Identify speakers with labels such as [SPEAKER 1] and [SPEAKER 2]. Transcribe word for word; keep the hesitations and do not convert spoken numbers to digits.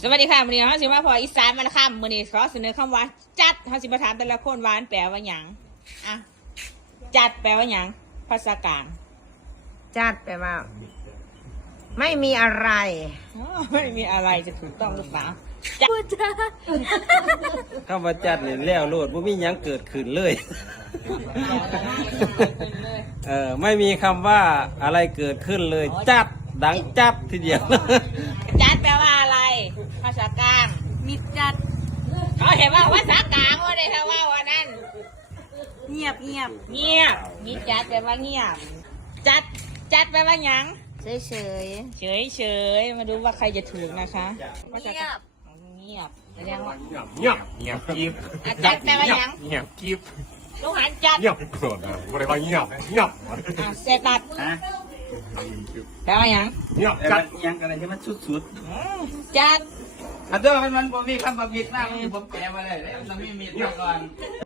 [SPEAKER 1] สวัสดีค่ะวันนี้เขาสิมาพออีสานมาละคำวันนี้ขอเสนอคำว่าจัดเขาสิมาถามแต่ละคนว่าอันแปลว่าหยังอ่ะจัดแปลว่าหยังภาษากลาง
[SPEAKER 2] จัดแปลว่า ไม่มีอะไร
[SPEAKER 1] อ๋อไม่มีอะไรจะถูกต้องหรือเปล่าจัด
[SPEAKER 3] คำว่าจัดเนี่ยแล้วโลดว่ามีหยังเกิดขึ้นเลย เออไม่มีคำว่าอะไรเกิดขึ้นเลย จัดดังจัดทีเดียว
[SPEAKER 1] จัดแปลว่าอะไร ภาษากลาง
[SPEAKER 2] มิดจัด
[SPEAKER 1] เขาเห็นว่าภาษากลางว่าได้ถ้าว่าวันนั้น
[SPEAKER 2] เงียบเงียบ
[SPEAKER 1] เงียบนี่จัดแปลว่าเงียบ จัดจัดแปลว่าหยัง
[SPEAKER 2] เฉยเฉย
[SPEAKER 1] เฉยเฉยมาดูว่าใครจะถูกนะคะภาษากลางเงียบแสดงว่า
[SPEAKER 4] เงียบเงียบเงียบกิ๊บ
[SPEAKER 1] อ่ะจัดแปลว่าหยัง
[SPEAKER 4] เงียบกิ๊บ
[SPEAKER 1] ลูกหันจัด
[SPEAKER 4] เงียบโกรธนะบริวารเงียบเงียบ
[SPEAKER 1] อ่ะเสร็จตัดแปลว่าหยัง
[SPEAKER 4] เงียบ
[SPEAKER 3] จั
[SPEAKER 4] จั
[SPEAKER 3] ด
[SPEAKER 4] ด
[SPEAKER 3] ยังอะไรที่มันสุด
[SPEAKER 1] อืมจัด
[SPEAKER 3] ๆอันเด้อมันมันบ่มีคำว่าผิดนะผมแปลมาเลยแล้วมันมีมีดมาก่อน